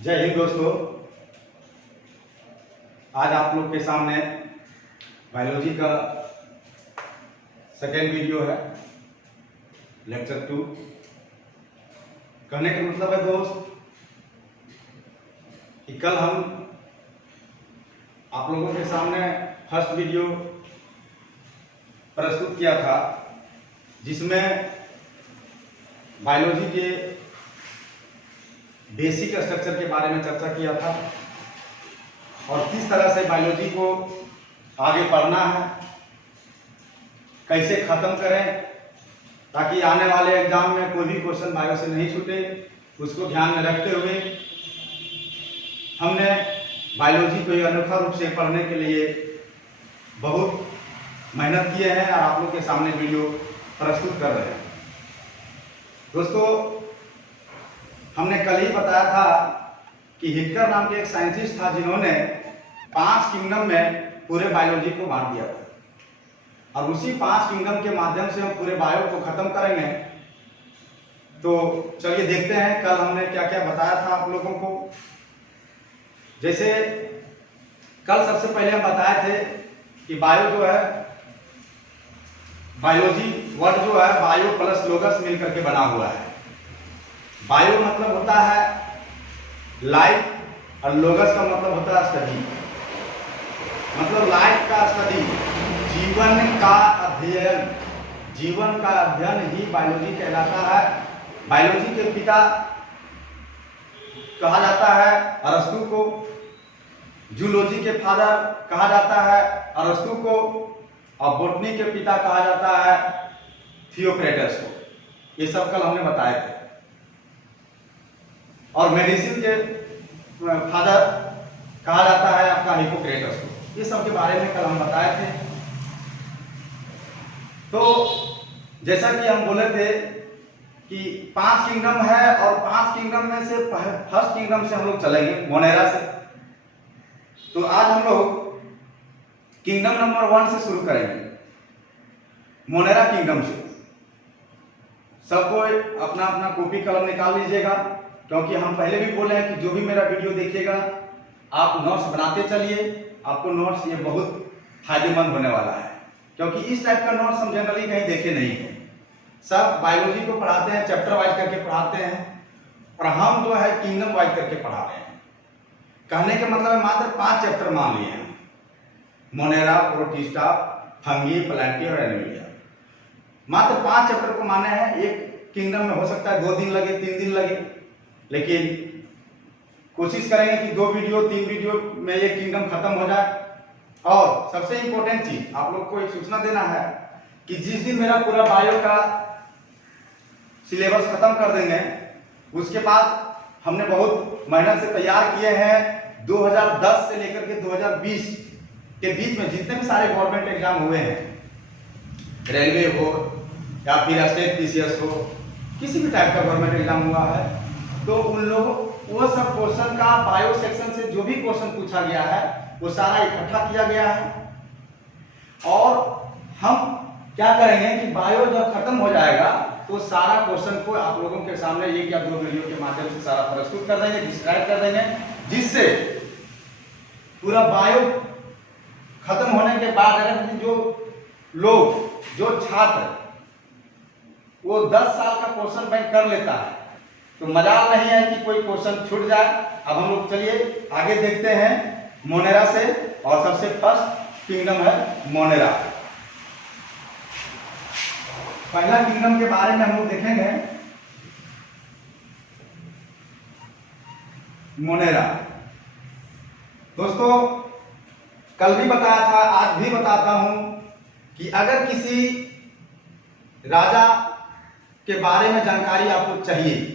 जय हिंद दोस्तों। आज आप लोग के सामने बायोलॉजी का सेकेंड वीडियो है, लेक्चर 2। कहने का मतलब है दोस्त कि कल हम आप लोगों के सामने फर्स्ट वीडियो प्रस्तुत किया था, जिसमें बायोलॉजी के बेसिक स्ट्रक्चर के बारे में चर्चा किया था और किस तरह से बायोलॉजी को आगे पढ़ना है, कैसे खत्म करें ताकि आने वाले एग्जाम में कोई भी क्वेश्चन बायो से नहीं छूटे। उसको ध्यान में रखते हुए हमने बायोलॉजी को अनोखा रूप से पढ़ने के लिए बहुत मेहनत किए हैं और आप लोग के सामने वीडियो प्रस्तुत कर रहे हैं। दोस्तों, हमने कल ही बताया था कि हिटकर नाम के एक साइंटिस्ट था जिन्होंने 5 किंगडम में पूरे बायोलॉजी को बांट दिया था और उसी 5 किंगडम के माध्यम से हम पूरे बायो को खत्म करेंगे। तो चलिए देखते हैं कल हमने क्या क्या बताया था आप लोगों को। जैसे कल सबसे पहले हम बताए थे कि बायो जो है, बायोलॉजी वर्ड जो है बायो प्लस लोगस मिलकर के बना हुआ है। बायो मतलब होता है लाइफ और लोगस का मतलब होता है स्टडी, मतलब लाइफ का स्टडी, जीवन का अध्ययन। जीवन का अध्ययन ही बायोलॉजी कहलाता है। बायोलॉजी के पिता कहा जाता है अरस्तु को, जूलॉजी के फादर कहा जाता है अरस्तु को और बॉटनी के पिता कहा जाता है थियोक्रेटस को। ये सब कल हमने बताए थे। और मेडिसिन के फादर कहा जाता है आपका हिपोक्रेटस को। ये सब के बारे में कल हम बताए थे। तो जैसा कि हम बोले थे कि 5 किंगडम है और 5 किंगडम में से फर्स्ट किंगडम से हम लोग चलेंगे मोनेरा से। तो आज हम लोग किंगडम नंबर 1 से शुरू करेंगे, मोनेरा किंगडम से। सबको अपना अपना कॉपी कलम निकाल लीजिएगा, क्योंकि हम पहले भी बोले हैं कि जो भी मेरा वीडियो देखिएगा आप नोट्स बनाते चलिए। आपको नोट्स ये बहुत फायदेमंद होने वाला है, क्योंकि इस टाइप का नोट्स हम जनरली कहीं देखे नहीं है। सब बायोलॉजी को पढ़ाते हैं, चैप्टर वाइज करके पढ़ाते हैं और हम जो है किंगडम वाइज करके पढ़ा रहे हैं। कहने के मतलब है मात्र 5 चैप्टर मान लिए हैं, मोनेरा, प्रोटिस्टा, फंगी, प्लांटी और एनिमलिया। मात्र 5 चैप्टर को माने हैं। एक किंगडम में हो सकता है 2 दिन लगे, 3 दिन लगे, लेकिन कोशिश करेंगे कि 2 वीडियो 3 वीडियो में ये किंगडम खत्म हो जाए। और सबसे इंपॉर्टेंट चीज आप लोग को एक सूचना देना है कि जिस दिन मेरा पूरा बायो का सिलेबस खत्म कर देंगे, उसके बाद हमने बहुत मेहनत से तैयार किए हैं 2010 से लेकर के 2020 के बीच में जितने भी सारे गवर्नमेंट एग्जाम हुए हैं, रेलवे हो या फिर स्टेट पीसीएस हो, किसी भी टाइप का गवर्नमेंट एग्जाम हुआ है, तो उन लोगों वो सब क्वेश्चन का बायो सेक्शन से जो भी क्वेश्चन पूछा गया है वो सारा इकट्ठा किया गया है। और हम क्या करेंगे कि बायो जब खत्म हो जाएगा तो सारा क्वेश्चन को आप लोगों के सामने 1 या 2 वीडियो के माध्यम से सारा प्रस्तुत कर देंगे, डिस्क्राइब कर देंगे, जिससे पूरा बायो खत्म होने के बाद अगर जो लोग, जो छात्र वो 10 साल का क्वेश्चन बैंक कर लेता है तो मजाल नहीं है कि कोई क्वेश्चन छूट जाए। अब हम लोग चलिए आगे देखते हैं मोनेरा से। और सबसे फर्स्ट किंगडम है मोनेरा। पहला किंगडम के बारे में हम लोग देखेंगे मोनेरा। दोस्तों, कल भी बताया था, आज भी बताता हूं कि अगर किसी राजा के बारे में जानकारी आपको चाहिए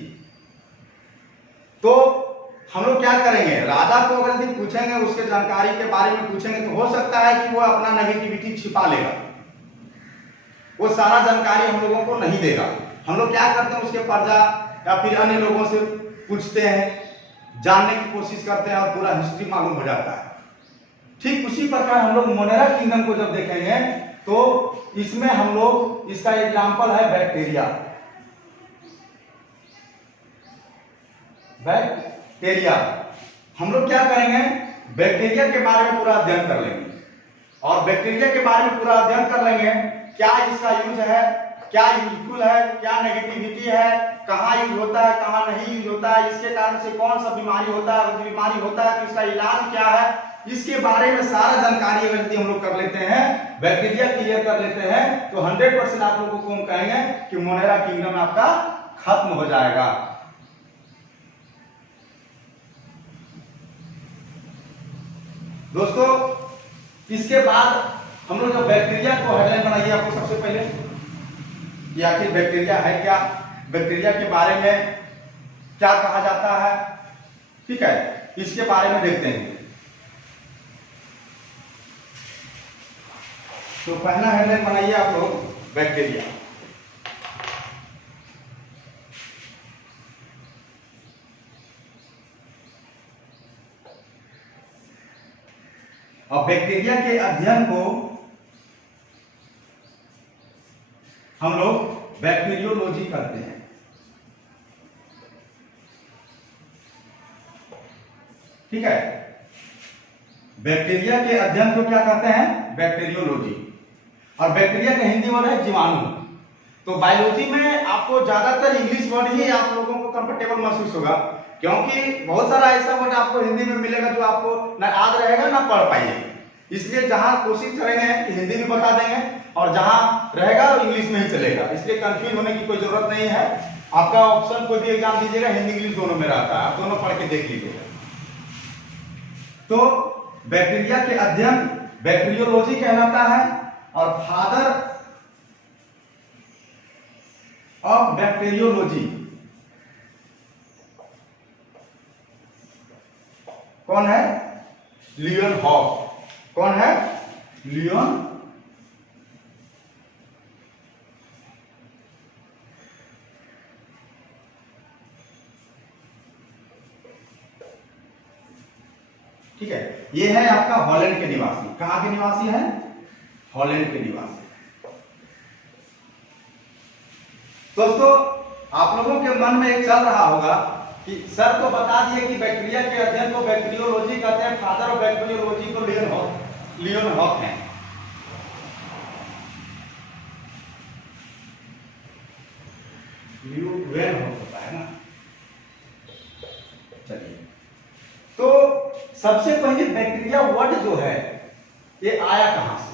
तो हम लोग क्या करेंगे, राजा को अगर यदि पूछेंगे, उसके जानकारी के बारे में पूछेंगे, तो हो सकता है कि वो अपना नेगेटिविटी छिपा लेगा, वो सारा जानकारी हम लोगों को नहीं देगा। हम लोग क्या करते हैं, उसके प्रजा या फिर अन्य लोगों से पूछते हैं, जानने की कोशिश करते हैं और पूरा हिस्ट्री मालूम हो जाता है। ठीक उसी प्रकार हम लोग मोनेरा किंगडम को जब देखेंगे तो इसमें हम लोग, इसका एग्जाम्पल है बैक्टीरिया। बैक्टीरिया। हम लोग क्या करेंगे, बैक्टीरिया के बारे में पूरा अध्ययन कर लेंगे, और बैक्टीरिया के बारे में पूरा अध्ययन कर लेंगे, क्या इसका यूज है, क्या यूजफुल है, क्या नेगेटिविटी है, कहाँ यूज होता है, कहाँ नहीं यूज होता है, इसके कारण से कौन सा बीमारी होता है, अगर बीमारी होता है तो इसका इलाज क्या है, इसके बारे में सारा जानकारी अगर यदि हम लोग कर लेते हैं, बैक्टीरिया क्लियर कर लेते हैं, तो 100% आप लोगों को हम कहेंगे कि मोनेरा किंगडम आपका खत्म हो जाएगा। दोस्तों इसके बाद हम लोग जब बैक्टीरिया को हेडलाइन बनाइए आपको सबसे पहले कि आखिर बैक्टीरिया है क्या, बैक्टीरिया के बारे में क्या कहा जाता है, ठीक है, इसके बारे में देखते हैं। तो पहला हेडलाइन बनाइए आप लोग बैक्टीरिया। और बैक्टीरिया के अध्ययन को हम लोग बैक्टीरियोलॉजी करते हैं। ठीक है, बैक्टीरिया के अध्ययन को क्या कहते हैं, बैक्टीरियोलॉजी। और बैक्टीरिया का हिंदी वर्ड है जीवाणु। तो बायोलॉजी में आपको ज्यादातर इंग्लिश वर्ड ही आप लोगों को कंफर्टेबल महसूस होगा, क्योंकि बहुत सारा ऐसा वर्ड आपको हिंदी में मिलेगा जो आपको ना याद रहेगा ना पढ़ पाइए। इसलिए जहां कोशिश करेंगे कि हिंदी में बता देंगे, और जहां रहेगा इंग्लिश में ही चलेगा, इसलिए कंफ्यूज होने की कोई जरूरत नहीं है। आपका ऑप्शन कोई भी एग्जाम दीजिएगा, हिंदी इंग्लिश दोनों में रहता है, आप दोनों पढ़ के देख लीजिएगा। तो बैक्टीरिया के अध्ययन बैक्टीरियोलॉजी कहलाता है, और फादर ऑफ बैक्टीरियोलॉजी कौन है, लियोन हॉफ। कौन है, लियोन ठीक है, ये है आपका हॉलैंड के निवासी। कहां के निवासी है, हॉलैंड के निवासी। दोस्तों आप लोगों के मन में एक चल रहा होगा कि सर तो बता दिए कि बैक्टीरिया के अध्ययन को बैक्टीरियोलॉजी कहते हैं, फादर ऑफ बैक्टीरियोलॉजी को लियोन हॉफ हैं। लियोन हॉफ होता है ना। चलिए, तो सबसे पहले बैक्टीरिया वर्ड जो है ये आया कहां से,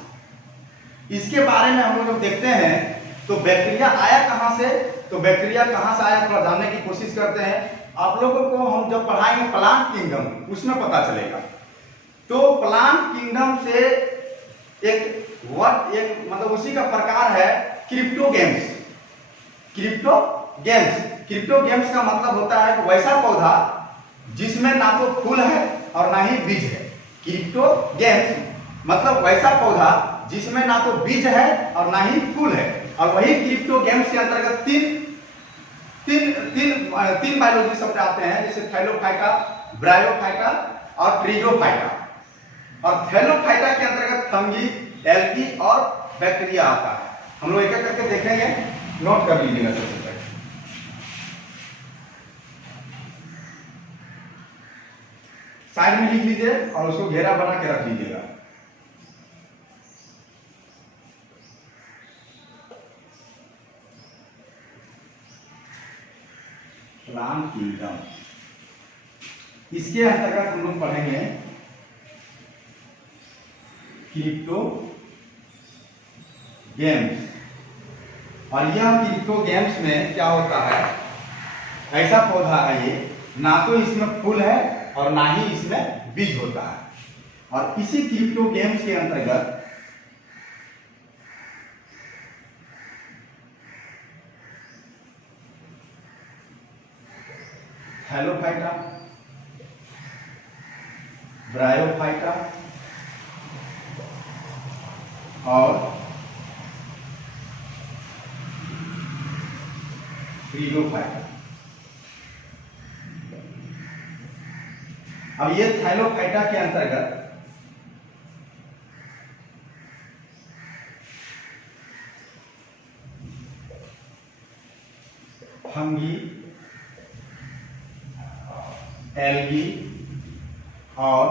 इसके बारे में हम लोग देखते हैं। तो बैक्टीरिया आया कहां से, तो बैक्टीरिया कहां से आया थोड़ा जानने की कोशिश करते हैं। आप लोगों को हम जब पढ़ाएंगे प्लांट किंगडम, उसमें पता चलेगा। तो प्लांट किंगडम से एक वर्ड, एक मतलब उसी का प्रकार है क्रिप्टोगेम्स। क्रिप्टोगेम्स का मतलब होता है वैसा पौधा जिसमें ना तो फूल है और ना ही बीज है। क्रिप्टोगेम्स मतलब वैसा पौधा जिसमें ना तो बीज है और ना ही फूल है। और वही क्रिप्टोगेम्स के अंतर्गत तीन बायोलॉजी शब्द आते हैं, जैसे थैलोफाइटा, ब्रायोफाइटा और ट्रिगोफाइटा। और थैलोफाइटा के अंतर्गत फंगी, एल्गी और बैक्टीरिया आता है। हम लोग एक एक करके देखेंगे, नोट कर लीजिएगा सबसे पहले। साइड में लिख लीजिए और उसको घेरा बना के रख लीजिएगा। प्लांट किंगडम, इसके अंतर्गत हम लोग पढ़ेंगे क्रिप्टोगेम्स। और यह क्रिप्टोगेम्स में क्या होता है, ऐसा पौधा है ये, ना तो इसमें फूल है और ना ही इसमें बीज होता है। और इसी क्रिप्टोगेम्स के अंतर्गत थैलोफाइटा, ब्रायोफाइटा और ट्रिगोफाइटा। अब ये थैलोफाइटा के अंतर्गत फंगी, एल्गी और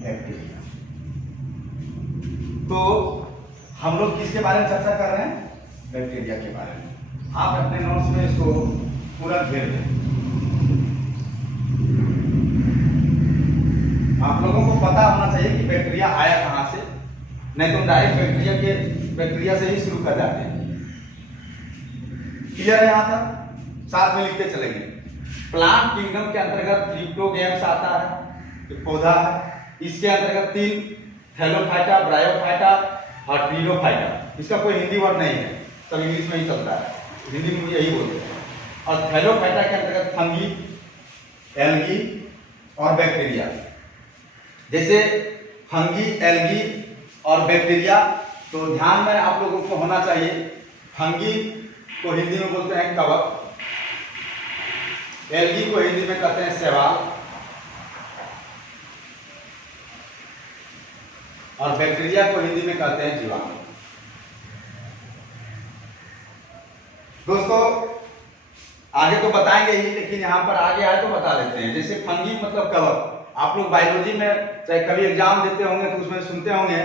बैक्टीरिया। तो हम लोग किसके बारे में चर्चा कर रहे हैं? बैक्टीरिया के बारे में। आप अपने नोट्स में इसको पूरा घेर दें। आप लोगों को पता होना चाहिए कि बैक्टीरिया आया कहां से, नहीं तो डायरेक्ट बैक्टीरिया से ही शुरू कर जाते हैं। क्लियर है? यहां तक साथ में लिखते चलेंगे। प्लांट किंगडम के अंतर्गत क्रिप्टोगैम्स आता है, पौधा है। इसके अंतर्गत 3 थैलोफाइटा, ब्रायोफाइटा और ट्रीडोफाइटा। इसका कोई हिंदी वर्ड नहीं है, सब इंग्लिश में ही चलता है, हिंदी में यही बोलते हैं। और थैलोफाइटा के अंतर्गत फंगी, एल्गी और बैक्टीरिया। जैसे फंगी, एल्गी और बैक्टीरिया, तो ध्यान में आप लोगों को होना चाहिए, फंगी को हिंदी में बोलते हैं कवक, एल्गी को हिंदी में कहते हैं शैवाल और बैक्टीरिया को हिंदी में कहते हैं जीवाणु। दोस्तों आगे तो बताएंगे ही, लेकिन यहाँ पर आगे आए तो बता देते हैं। जैसे फंगी मतलब कवक। आप लोग बायोलॉजी में चाहे कभी एग्जाम देते होंगे तो उसमें सुनते होंगे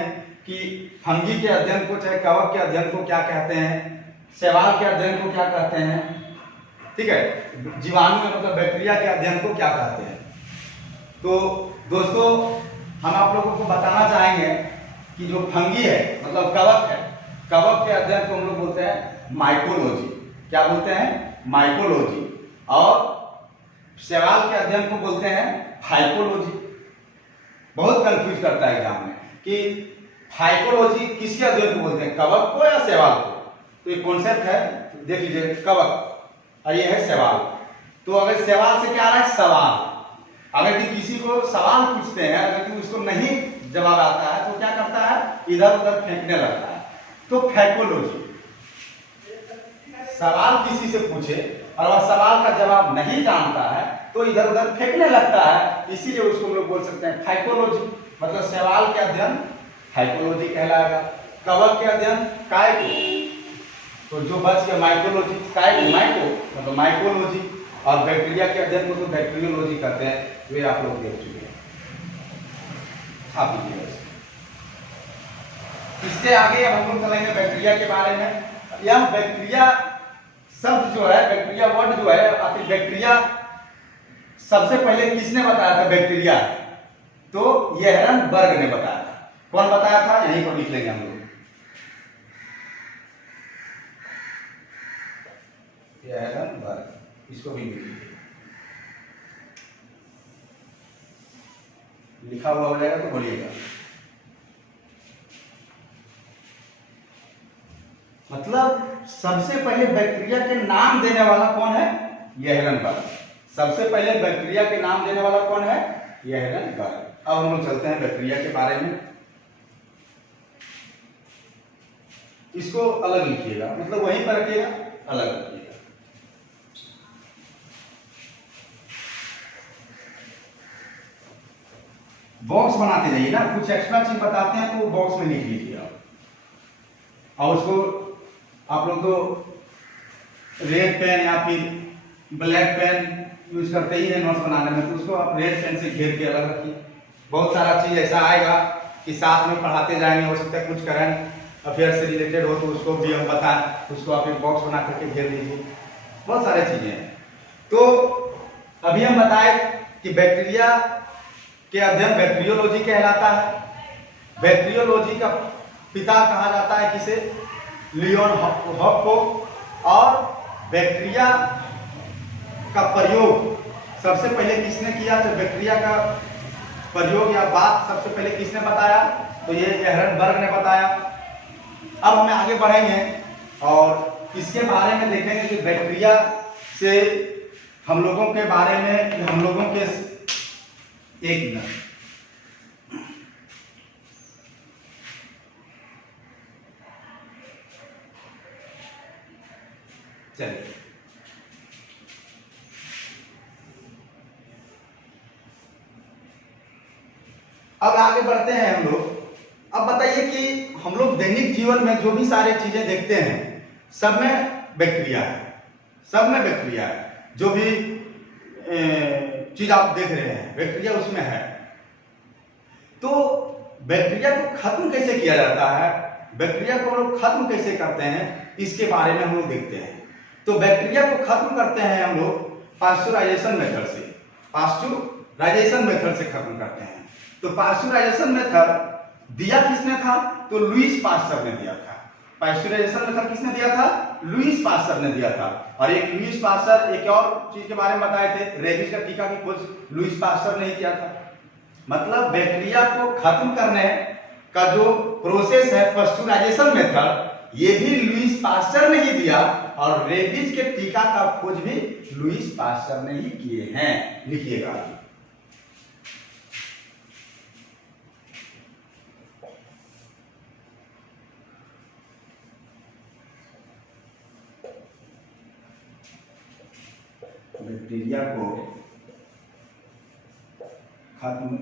कि फंगी के अध्ययन को, चाहे कवक के अध्ययन को क्या कहते हैं, शैवाल के अध्ययन को क्या कहते हैं, ठीक है, जीवाणु में मतलब बैक्टीरिया के अध्ययन को क्या कहते हैं। तो दोस्तों हम आप लोगों को बताना चाहेंगे कि जो फंगी है मतलब कवक है, कवक के अध्ययन को हम लोग बोलते हैं माइकोलॉजी। क्या बोलते हैं? माइकोलॉजी। और शैवाल के अध्ययन को बोलते हैं फाइकोलॉजी। बहुत कंफ्यूज करता है एग्जाम में कि फाइकोलॉजी किसके अध्ययन को बोलते हैं, कवक को या शैवाल को। तो ये कॉन्सेप्ट है, देख लीजिए, कवक और ये है शैवाल। तो अगर शैवाल से क्या आ रहा है? सवाल। अगर कि किसी को सवाल पूछते हैं, अगर कि उसको नहीं जवाब आता है तो क्या करता है? इधर उधर फेंकने लगता है। तो फैकोलॉजी, सवाल किसी से पूछे और वह सवाल का जवाब नहीं जानता है तो इधर उधर फेंकने लगता है, इसीलिए उसको हम लोग बोल सकते हैं फाइकोलॉजी। मतलब शैवाल के अध्ययन फाइकोलॉजी कहलाएगा, कवक के अध्ययन काइको, तो जो बच के माइकोलॉजी, काइको माइको मतलब माइकोलॉजी, और बैक्टीरिया के अध्ययन को तो बैक्टीरियोलॉजी कहते हैं। वे आप लोग देख चुके हैं। छाप लीजिए। इसके आगे अब हम लोग चलेंगे बैक्टीरिया के बारे में। यह बैक्टीरिया शब्द जो है, बैक्टीरिया वर्ड जो है, आखिर बैक्टीरिया सबसे पहले किसने बताया था बैक्टीरिया? तो येहरनबर्ग ने बताया था। कौन बताया था? यहीं पर लिख लेंगे हम लोग, येहरनबर्ग। इसको भी लिख लीजिए, लिखा हुआ हो जाएगा तो बोलिएगा। मतलब सबसे पहले बैक्टीरिया के नाम देने वाला कौन है? येहरनबर्ग। सबसे पहले बैक्टीरिया के नाम देने वाला कौन है? येहरनबर्ग। अब हम लोग चलते हैं बैक्टीरिया के बारे में। इसको अलग लिखिएगा, मतलब वहीं पर रखिएगा, अलग रखिएगा। बॉक्स बनाते जाइए ना, कुछ एक्स्ट्रा चीज बताते हैं तो बॉक्स में लिख लीजिए आप। और उसको आप लोग तो रेड पेन या फिर ब्लैक पेन यूज करते ही है नोट्स बनाने में, तो उसको आप रेड पेन से घेर के अलग रखिए। बहुत सारा चीज ऐसा आएगा कि साथ में पढ़ाते जाएंगे, हो सकता है कुछ करंट अफेयर से रिलेटेड हो तो उसको भी हम बताएं, उसको आप एक बॉक्स बना करके घेर लीजिए। बहुत सारी चीजें हैं। तो अभी हम बताए कि बैक्टीरिया के अध्ययन बैक्टीरियोलॉजी कहलाता है। बैक्टीरियोलॉजी का पिता कहा जाता है किसे? लियोन हॉप को। और बैक्टीरिया का प्रयोग सबसे पहले किसने किया? तो बैक्टीरिया का प्रयोग या बात सबसे पहले किसने बताया? तो ये येहरनबर्ग ने बताया। अब हम आगे बढ़ेंगे और इसके बारे में देखेंगे कि बैक्टीरिया से हम लोगों के बारे में, हम लोगों के एक मिनट, चलिए अब आगे बढ़ते हैं हम लोग। अब बताइए कि हम लोग दैनिक जीवन में जो भी सारी चीजें देखते हैं सब में बैक्टीरिया है, सब में बैक्टीरिया है। जो भी चीज आप देख रहे हैं बैक्टीरिया उसमें है। तो बैक्टीरिया को खत्म कैसे किया जाता है, बैक्टीरिया को हम लोग खत्म कैसे करते हैं, इसके बारे में हम लोग देखते हैं। तो बैक्टीरिया को खत्म करते हैं हम लोग पास्चुराइजेशन मेथड से, पास्चुराइजेशन मेथड से खत्म करते हैं। तो पास्चुराइजेशन मेथड दिया किसने था, तो लुईस पास्चर ने दिया था। पास्चुराइजेशन मेथड किसने दिया था, लुईस पास्चर ने दिया था। और एक लुईस पास्चर एक और चीज के बारे में बताए थे, रेबीज का टीका की खोज लुईस पास्चर ने किया था। मतलब बैक्टीरिया को खत्म करने का जो प्रोसेस है पास्चुराइजेशन मेथड, ये भी लुईस पास्चर ने ही दिया, और रेबीज के टीका का खोज भी लुईस पास्चर ने ही किए हैं। लिखिएगा, बैक्टीरिया को खत्म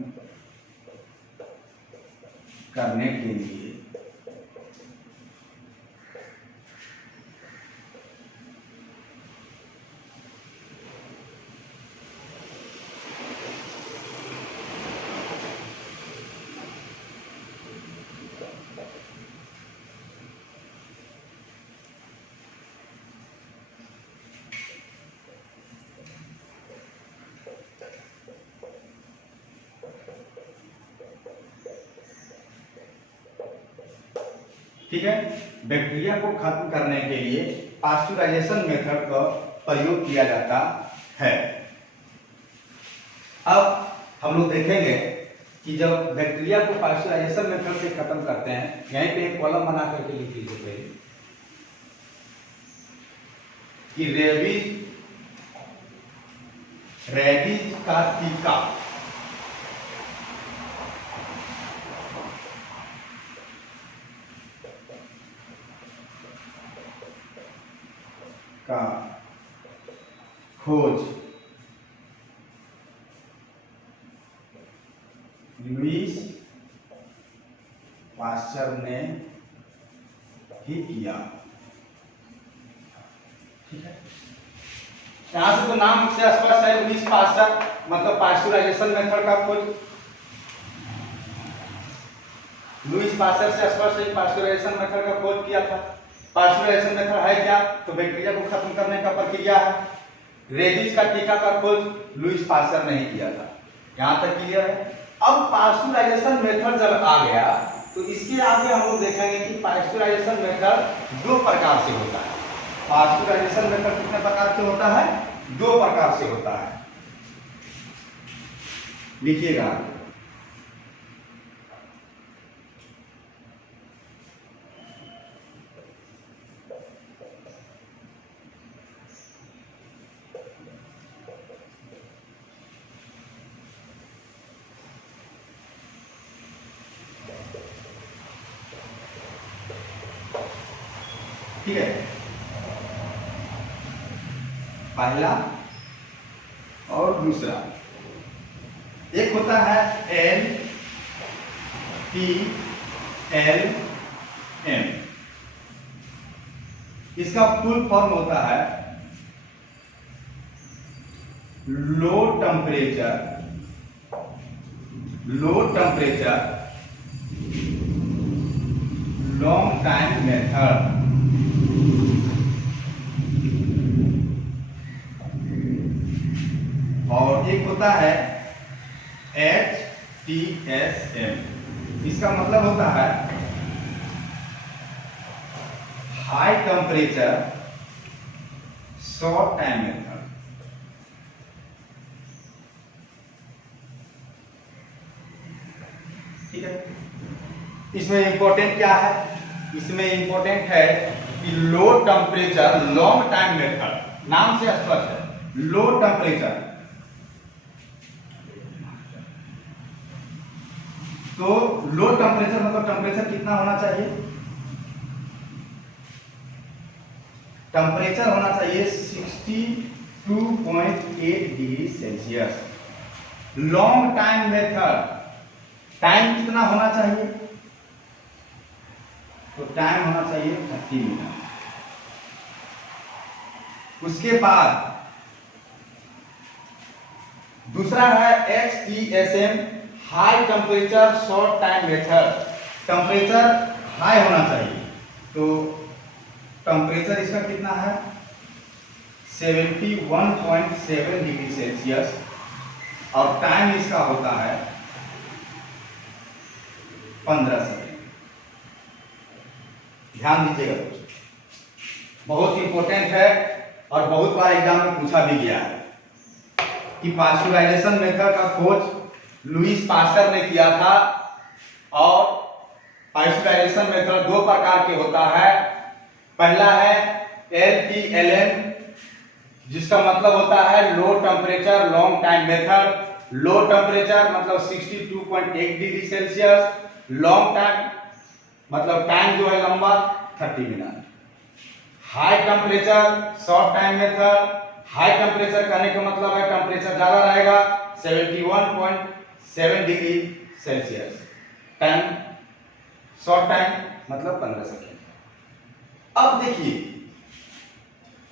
करने के लिए ठीक है, बैक्टीरिया को खत्म करने के लिए पास्चुराइजेशन मेथड का प्रयोग किया जाता है। अब हम लोग देखेंगे कि जब बैक्टीरिया को पास्चुराइजेशन मेथड से खत्म करते हैं, यहीं पे एक कॉलम बना करके लिख लीजिए पहले कि रेबीज का टीका का खोज लुईस पास्चर ने ही किया। ठीक है, यहां से तो नाम से स्पष्ट है, लुईस पास्चर मतलब पास्चुराइजेशन मेथड का खोज। लुईस पास्चर से स्पष्ट है, पास्चुराइजेशन मेथड का खोज किया था। पास्चुराइजेशन मेथड है क्या, तो बैक्टीरिया को खत्म करने का प्रक्रिया है। रेबीज का टीका का खोज लुईस पास्चर ने ही किया था। यहां तक क्लियर है। अब पास्चुराइजेशन मेथड जब आ गया, तो इसके आगे हम लोग देखेंगे कि पास्चुराइजेशन मेथड दो प्रकार से होता है। पास्चुराइजेशन मेथड कितने प्रकार से होता है, दो प्रकार से होता है। लिखिएगा, ठीक है। पहला और दूसरा, एक होता है LTLM, इसका फुल फॉर्म होता है low temperature long time method. और एक होता है HTSM, इसका मतलब होता है high temperature short time method. ठीक है, इसमें इंपॉर्टेंट क्या है, इसमें इंपॉर्टेंट है कि low temperature long time method, नाम से स्पष्ट है लो टेम्परेचर। तो लो टेम्परेचर मतलब टेम्परेचर कितना होना चाहिए, टेम्परेचर होना चाहिए 62.8 degree Celsius. Long time method, time कितना होना चाहिए, तो टाइम होना चाहिए 30 मिनट। उसके बाद दूसरा है HTSM, high temperature short time method. Temperature high होना चाहिए, तो टेम्परेचर इसका कितना है 71.7 डिग्री सेल्सियस और टाइम इसका होता है 15 सेकेंड। ध्यान दीजिएगा दोस्तों, बहुत इंपॉर्टेंट है और बहुत बार एग्जाम में पूछा भी गया है कि पास्चुराइजेशन मेथड का खोज लुईस पास्चर ने किया था। और पास्चुराइजेशन मेथड दो प्रकार के होता है। पहला है LTLM, जिसका मतलब होता है low temperature long time method. Low temperature मतलब 62.8 डिग्री सेल्सियस, लॉन्ग टाइम मतलब टाइम जो है लंबा 30 minute. High temperature short time method, high temperature कहने का मतलब है टेम्परेचर ज्यादा रहेगा 71.7 degree Celsius, time short time मतलब 15 सेकेंड। अब देखिए,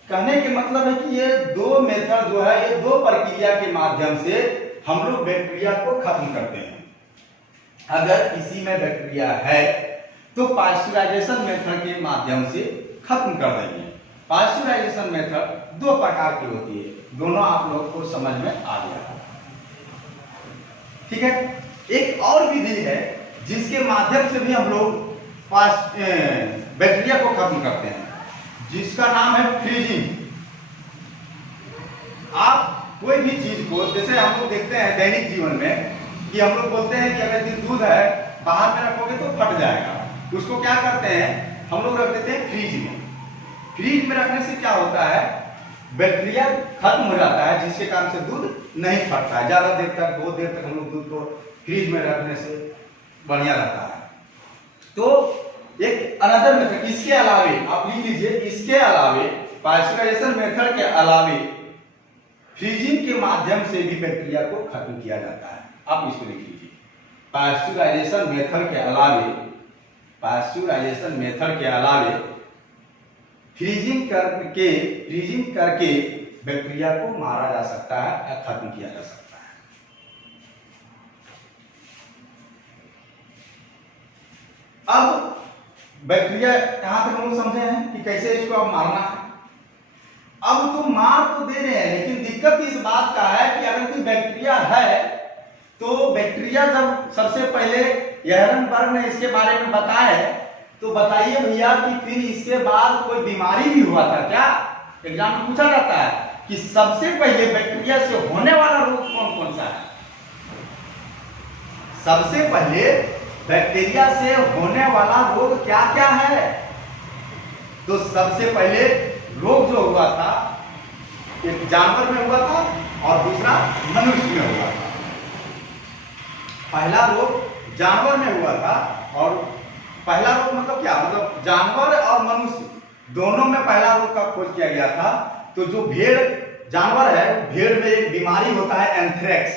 कहने के मतलब है कि ये दो मेथड जो है, ये दो प्रक्रिया के माध्यम से हम लोग बैक्टीरिया को खत्म करते हैं। अगर किसी में बैक्टीरिया है तो पास्चुराइजेशन मेथड के माध्यम से खत्म कर देंगे। पास्चुराइजेशन मेथड दो प्रकार की होती है, दोनों आप लोग को समझ में आ गया, ठीक है। एक और विधि है जिसके माध्यम से भी हम लोग बैक्टीरिया को खत्म करते हैं, जिसका नाम है फ्रीजिंग। आप कोई भी चीज को, जैसे हम लोग देखते हैं दैनिक जीवन में कि हम लोग बोलते हैं कि अगर दूध है बाहर में रखोगे तो फट जाएगा, उसको क्या करते हैं हम लोग रख देते हैं फ्रीज में। फ्रीज में रखने से क्या होता है, बैक्टीरिया खत्म हो जाता है, जिसके कारण से दूध नहीं फटता है। ज्यादा देर तक, बहुत देर तक हम लोग दूध को फ्रीज में रखने से बढ़िया रहता है। तो एक अनदर मेथड, इसके अलावे आप लिख लीजिए, इसके अलावे पास्चुराइजेशन मेथड के अलावे फ्रीजिंग के माध्यम से भी बैक्टीरिया को खत्म किया जाता है। आप इसको लिख लीजिए, पास्चुराइजेशन मेथड के अलावे, पास्चुराइजेशन मेथड के अलावे फ्रीजिंग करके बैक्टीरिया को मारा जा सकता है या खत्म किया जा सकता है। अब बैक्टीरिया यहां तक हम लोग समझे हैं कि कैसे इसको अब मारना है। अब तो मार तो दे रहे हैं, लेकिन दिक्कत इस बात का है कि अगर कोई बैक्टीरिया है तो बैक्टीरिया जब सबसे पहले एहरनबर्ग ने इसके बारे में बताया, तो बताइए भैया कि फिर इसके बाद कोई बीमारी भी हुआ था क्या? एग्जाम में पूछा जाता है कि सबसे पहले बैक्टीरिया से होने वाला रोग कौन कौन सा है। सबसे पहले बैक्टीरिया से होने वाला रोग क्या क्या है? तो सबसे पहले रोग जो हुआ था एक जानवर में हुआ था और दूसरा मनुष्य में हुआ था। पहला रोग जानवर में हुआ था, और पहला रोग मतलब क्या, मतलब जानवर और मनुष्य दोनों में पहला रोग का खोज किया गया था। तो जो भेड़ जानवर है, भेड़ में एक बीमारी होता है एंथ्रेक्स।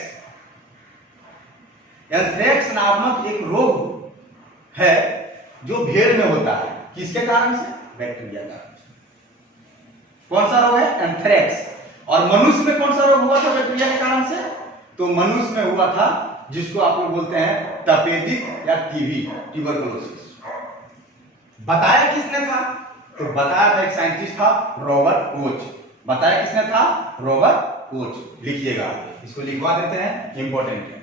एंथ्रेक्स नामक एक रोग है जो भेड़ में होता है। किसके कारण से? बैक्टीरिया का। कौन सा रोग है? एंथ्रेक्स। और मनुष्य में कौन सा रोग हुआ था बैक्टीरिया के कारण से? तो मनुष्य में हुआ था जिसको आप लोग बोलते हैं तपेदिक या टीबी, ट्यूबरकुलोसिस। बताया किसने था? तो बताया था एक साइंटिस्ट था, रॉबर्ट कोच। बताया किसने था? Robert Koch. लिखिएगा, इसको लिखवा देते हैं, इंपॉर्टेंट है।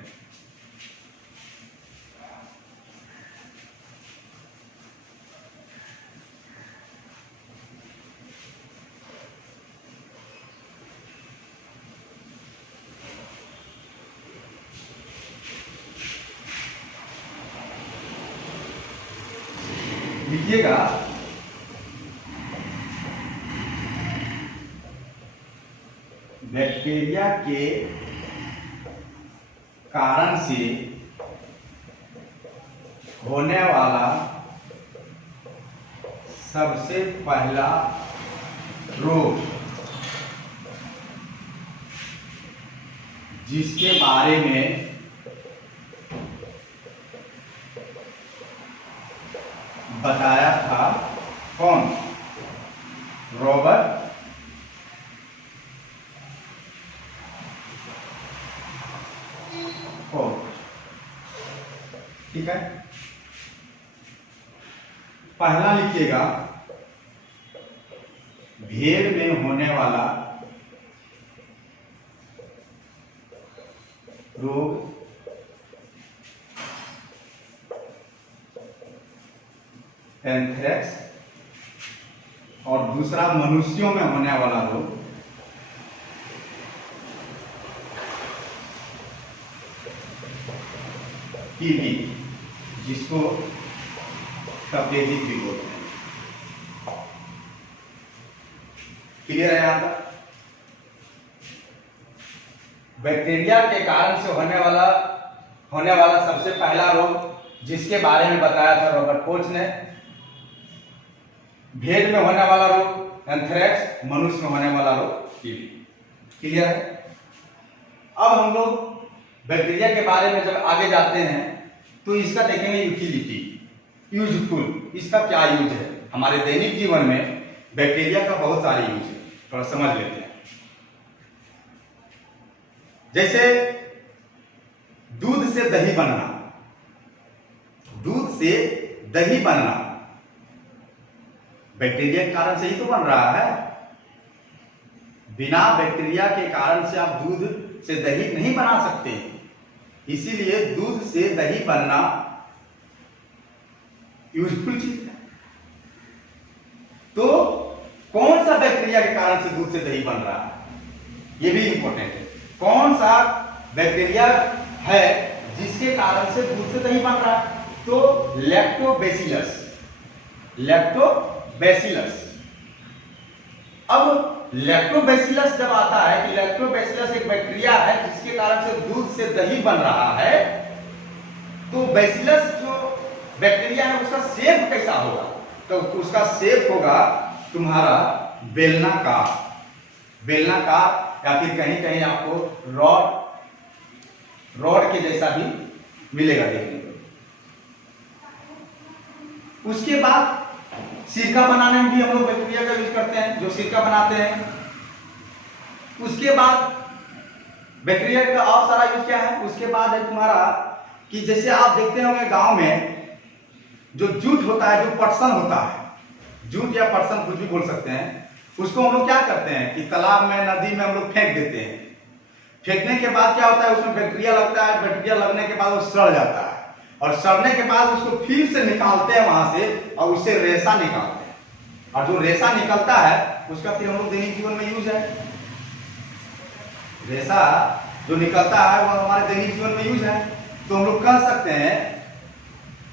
लिखिएगा, बैक्टीरिया के कारण से होने वाला सबसे पहला रोग जिसके बारे में बताया था कौन? रॉबर्ट ठीक है। पहला लिखिएगा भेड़ में होने वाला रोग एंथ्रेक्स, और दूसरा मनुष्यों में होने वाला रोग टीबी, जिसको तपेदिक भी बोलते हैं। क्लियर है यहां तक? बैक्टीरिया के कारण से होने वाला सबसे पहला रोग जिसके बारे में बताया था रॉबर्ट कोच ने, भेड़ में होने वाला रोग एंथ्रेक्स, मनुष्य में होने वाला रोग टीबी। क्लियर है? अब हम लोग बैक्टीरिया के बारे में जब आगे जाते हैं तो इसका देखेंगे यूटिलिटी, यूजफुल, इसका क्या यूज है हमारे दैनिक जीवन में। बैक्टीरिया का बहुत सारे यूज है, थोड़ा समझ लेते हैं। जैसे दूध से दही बनना, दूध से दही बनना बैक्टीरिया के कारण से ही तो बन रहा है। बिना बैक्टीरिया के कारण से आप दूध से दही नहीं बना सकते, इसीलिए दूध से दही बनना यूजफुल चीज है। तो कौन सा बैक्टीरिया के कारण से दूध से दही बन रहा है, यह भी इंपॉर्टेंट है। कौन सा बैक्टीरिया है जिसके कारण से दूध से दही बन रहा है? तो लैक्टोबैसिलस, लैक्टोबैसिलस। अब लैक्टोबैसिलस जब आता है कि लैक्टोबैसिलस एक बैक्टीरिया है जिसके कारण से दूध से दही बन रहा है, तो बैसिलस जो बैक्टीरिया है उसका शेप कैसा होगा? तो उसका शेप होगा तुम्हारा बेलनाकार, बेलनाकार, या फिर कहीं कहीं आपको रॉड के जैसा भी मिलेगा देखने को। उसके बाद सिरका बनाने में भी हम लोग बैक्टीरिया का यूज करते हैं, जो सिरका बनाते हैं। उसके बाद बैक्टीरिया का और सारा यूज क्या है? उसके बाद है तुम्हारा कि जैसे आप देखते होंगे गांव में जो जूट होता है, जो पटसन होता है, जूट या पटसन कुछ भी बोल सकते हैं, उसको हम लोग क्या करते हैं कि तालाब में, नदी में हम लोग फेंक देते हैं। फेंकने के बाद क्या होता है, उसमें बैक्टीरिया लगता है, बैक्टीरिया लगने के बाद वो सड़ जाता है, और सड़ने के बाद उसको फिर से निकालते हैं वहां से, और उससे रेशा निकालते हैं, और जो रेशा निकलता है उसका फिर हम लोग दैनिक जीवन में यूज है। रेशा जो निकलता है वो हमारे दैनिक जीवन में यूज है। तो हम लोग कह सकते हैं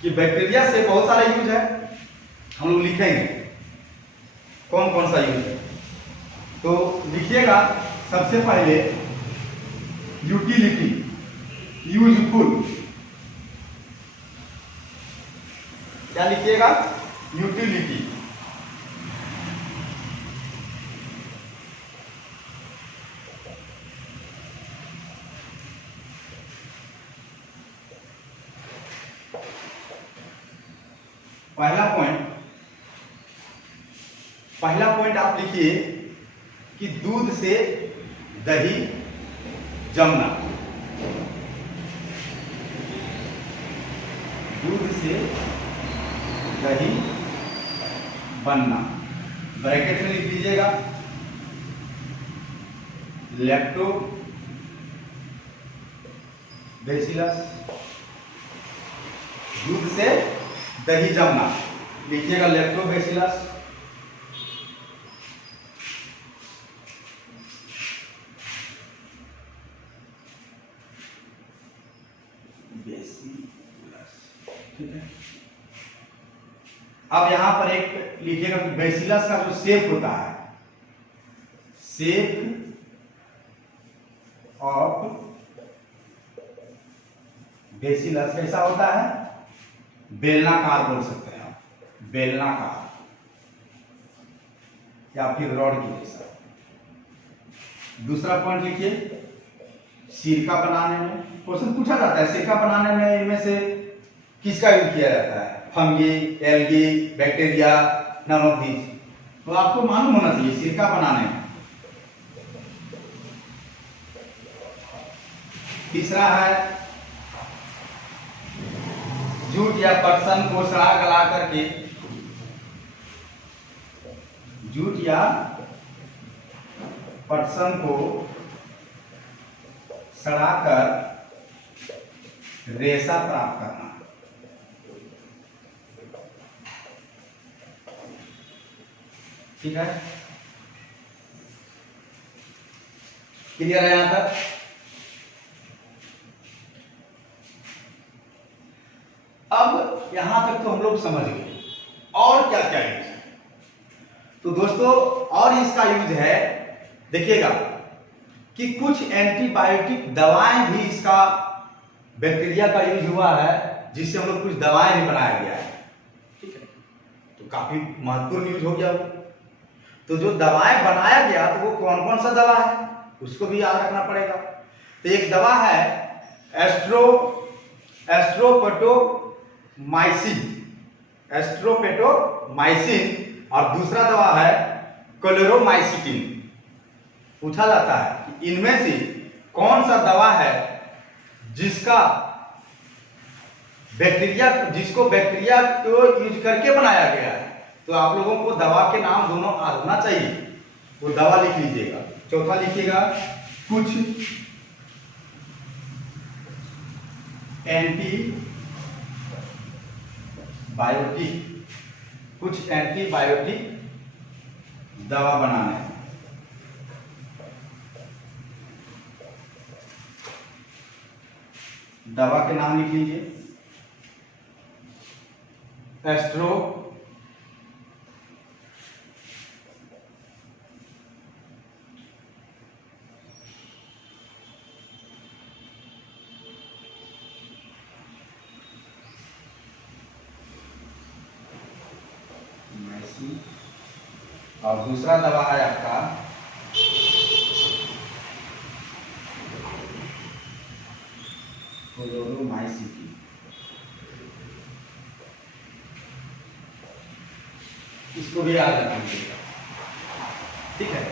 कि बैक्टीरिया से बहुत सारा यूज है। हम लोग लिखेंगे कौन कौन सा यूज है। तो लिखिएगा सबसे पहले यूटिलिटी, यूजफुल। क्या लिखिएगा? यूटिलिटी। पहला पॉइंट आप लिखिए कि दूध से दही जमना, दूध से दही बनना, ब्रैकेट में लिख दीजिएगा लैक्टोबैसिलस। दूध से दही जमना लिखिएगा लैक्टोबैसिलस। ठीक है। अब यहां पर एक लिखिएगा कि बैसिलस का जो शेप होता है, शेप ऑफ बैसिलस कैसा होता है? बेलनाकार बोल सकते हैं आप, बेलनाकार या फिर रॉड की जैसा। दूसरा पॉइंट लिखिए, सिरका बनाने में क्वेश्चन पूछा जाता है, सिरका बनाने में इनमें से किसका यूज किया जाता है? Fungi, algae, bacteria, none of these. तो आपको मालूम होना चाहिए सिरका बनाने में। तीसरा है जूट या पटसन को सड़ा गला करके, जूट या पटसन को सड़ाकर रेशा प्राप्त करना। ठीक है, क्लियर है यहां तक? अब यहां तक तो हम लोग समझ गए। और क्या क्या यूज है? तो दोस्तों और इसका यूज है, देखिएगा कि कुछ एंटीबायोटिक दवाएं भी इसका, बैक्टीरिया का यूज हुआ है, जिससे हम लोग कुछ दवाएं भी बनाया गया है। ठीक है, तो काफी महत्वपूर्ण यूज हो गया। तो जो दवाएं बनाया गया तो वो कौन कौन सा दवा है उसको भी याद रखना पड़ेगा। तो एक दवा है एस्ट्रोपेटोमाइसिन, और दूसरा दवा है क्लोरोमाइसिटिन। पूछा जाता है कि इनमें से कौन सा दवा है जिसको बैक्टीरिया को यूज करके बनाया गया है। तो आप लोगों को दवा के नाम दोनों आना चाहिए, वो दवा लिख लीजिएगा। चौथा लिखिएगा कुछ एंटीबायोटिक दवा बनाना है। दवा के नाम लिख लीजिए, और दूसरा दवा है आपका क्लोरोमाइसिटिन। इसको भी याद रखिएगा। ठीक है,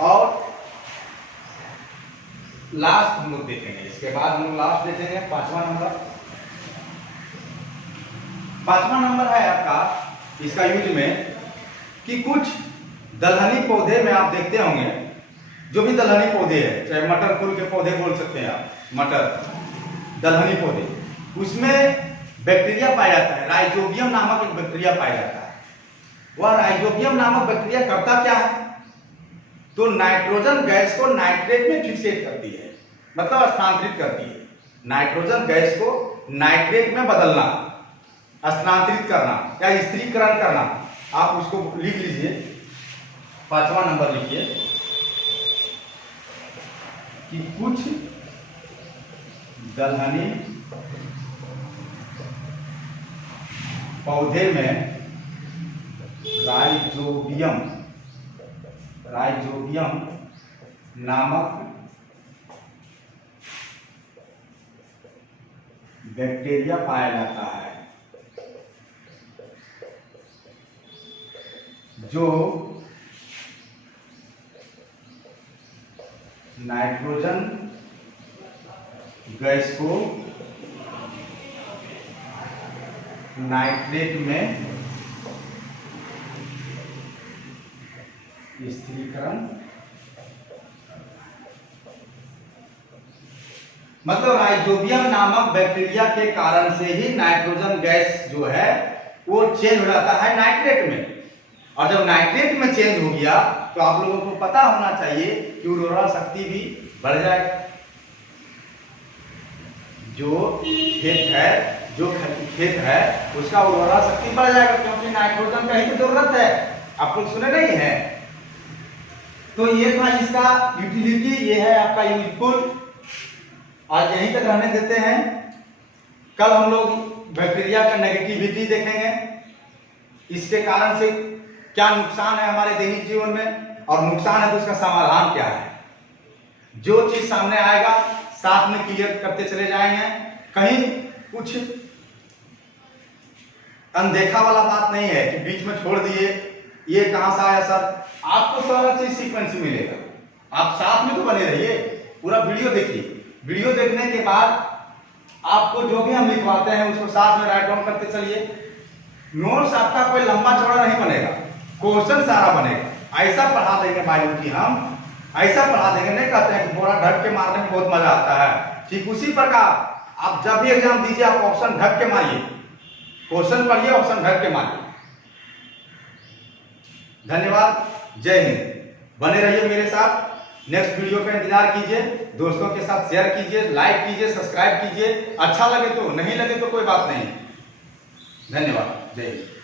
और लास्ट हम लोग देखेंगे, इसके बाद हम लोग लास्ट देखेंगे पांचवा नंबर है आपका इसका यूज में कि कुछ दलहनी पौधे में आप देखते होंगे, जो भी दलहनी पौधे हैं, चाहे मटर फूल के पौधे बोल सकते हैं आप, मटर दलहनी पौधे, उसमें बैक्टीरिया पाया जाता है, राइजोबियम नामक एक बैक्टीरिया पाया जाता है। वह राइजोबियम नामक बैक्टीरिया करता क्या है? तो नाइट्रोजन गैस को नाइट्रेट में फिक्सेट करती है, मतलब स्थानांतरित करती है। नाइट्रोजन गैस को नाइट्रेट में बदलना, स्थानांतरित करना या स्थिरीकरण करना, आप उसको लिख लीजिए। पांचवा नंबर लिखिए कि कुछ दलहनी पौधे में राइजोबियम नामक बैक्टीरिया पाया जाता है, जो नाइट्रोजन गैस को नाइट्रेट में स्थिरीकरण, मतलब राइजोबियम नामक बैक्टीरिया के कारण से ही नाइट्रोजन गैस जो है वो चेंज हो जाता है नाइट्रेट में। और जब नाइट्रेट में चेंज हो गया तो आप लोगों को पता होना चाहिए कि उर्वरा शक्ति भी बढ़ जाएगा। जो खेत है उसका उर्वरा शक्ति बढ़ जाएगा, क्योंकि नाइट्रोजन का ही तो जरूरत है। आप लोग सुने नहीं है? तो ये था इसका यूटिलिटी, ये है आपका यूजफुल। आज यहीं तक रहने देते हैं। कल हम लोग बैक्टीरिया का नेगेटिविटी देखेंगे, इसके कारण से क्या नुकसान है हमारे दैनिक जीवन में, और नुकसान है तो उसका समाधान क्या है। जो चीज सामने आएगा साथ में क्लियर करते चले जाएंगे, कहीं कुछ अनदेखा वाला बात नहीं है कि बीच में छोड़ दिए ये कहां से आया सर। आपको सारा चीज सीक्वेंस मिलेगा, आप साथ में तो बने रहिए, पूरा वीडियो देखिए। वीडियो देखने के बाद आपको जो भी हम लिखवाते हैं उसको साथ में राइट डाउन करते चलिए। नोट्स आपका कोई लंबा चौड़ा नहीं बनेगा, क्वेश्चन सारा बनेगा। ऐसा पढ़ा देंगे मालूम कि हम ऐसा पढ़ा देंगे, नहीं कहते हैं कि बोरा ढक के मारने में बहुत मजा आता है, ठीक उसी प्रकार आप जब भी एग्जाम दीजिए आप ऑप्शन ढक के मारिए, क्वेश्चन पढ़िए, ऑप्शन ढक के मारिए। धन्यवाद, जय हिंद। बने रहिए मेरे साथ, नेक्स्ट वीडियो का इंतजार कीजिए, दोस्तों के साथ शेयर कीजिए, लाइक कीजिए, सब्सक्राइब कीजिए। अच्छा लगे तो, नहीं लगे तो कोई बात नहीं। धन्यवाद, जय हिंद।